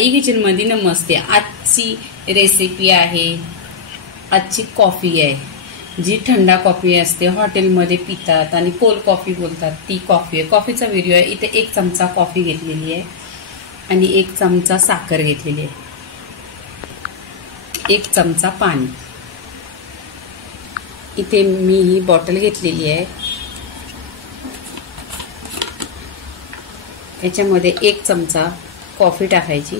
Kitchen मध्ये नमस्ते। आजची recipe आहे, आजची कॉफी आहे जी थंडा कॉफी असते, हॉटेलमध्ये पितात आणि कोल्ड कॉफी बोलतात, ती कॉफी आहे। कॉफीचा व्हिडिओ आहे। इथे 1 चमचा कॉफी घेतलेली आहे आणि 1 चमचा साखर घेतलेली आहे, 1 चमचा पाणी। इथे मी ही बॉटल घेतलेली आहे, याच्यामध्ये 1 चमचा कॉफी टाकायची,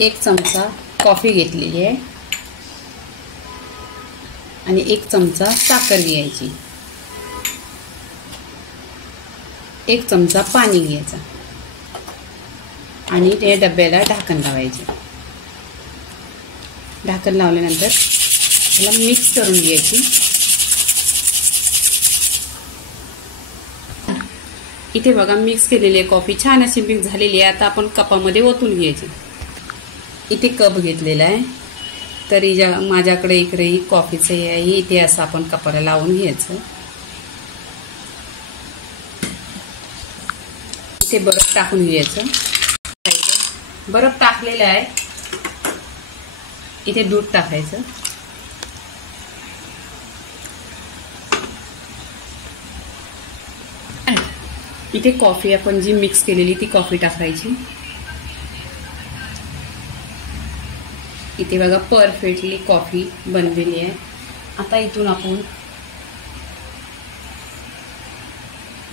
1 चमचा कॉफी घेतलेली आहे आणि 1 चमचा साखर घ्यायची, 1 चमचा पाणी घ्यायचं आणि त्या डब्याला ढाकण लावायचे। ढाकण लावल्यानंतर त्याला मिक्स करून घ्यायची। इथे बघा मिक्स केलेली कॉफी छान अशी मिक्स झालेली आहे। आता आपण कपामध्ये ओतून घ्यायची। इथे कप घेतलेला आहे, तरी माझ्याकडे इकडे ही कॉफीचं आहे, इथे असं आपण कपाला लावून घ्यायचं। इथे बर्फ टाकून घ्यायचं, बर्फ टाकलेला आहे। इथे दूध टाकायचं, इथे कॉफी आपण जी मिक्स केलेली ती कॉफी टाकायची। इथे बघा परफेक्टली कॉफी बनलेली आहे। आता इथून आपण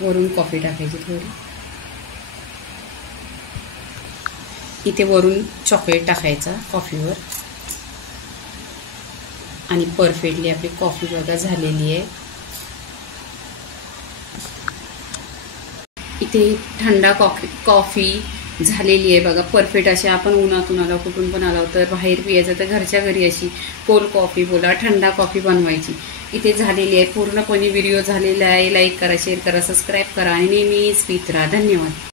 वरून कॉफी टाकायची थोडी, इथे वरून चॉकलेट टाकायचा कॉफीवर आणि परफेक्टली आपली कॉफी बघा झालेली आहे। इथे थंडा कॉफी झालेली आहे बघा, परफेक्ट अशी। आपण उन्हातून आलो, कुठून पण आलो तर बाहेर पियायचं तर घरच्या घरी अशी कोल्ड कॉफी बोला, थंडा कॉफी बनवायची। इथे झालेली आहे, पूर्णपणे व्हिडिओ झालेला आहे। लाईक करा, शेअर करा, सबस्क्राईब करा आणि नेहमीच पित राहा। धन्यवाद।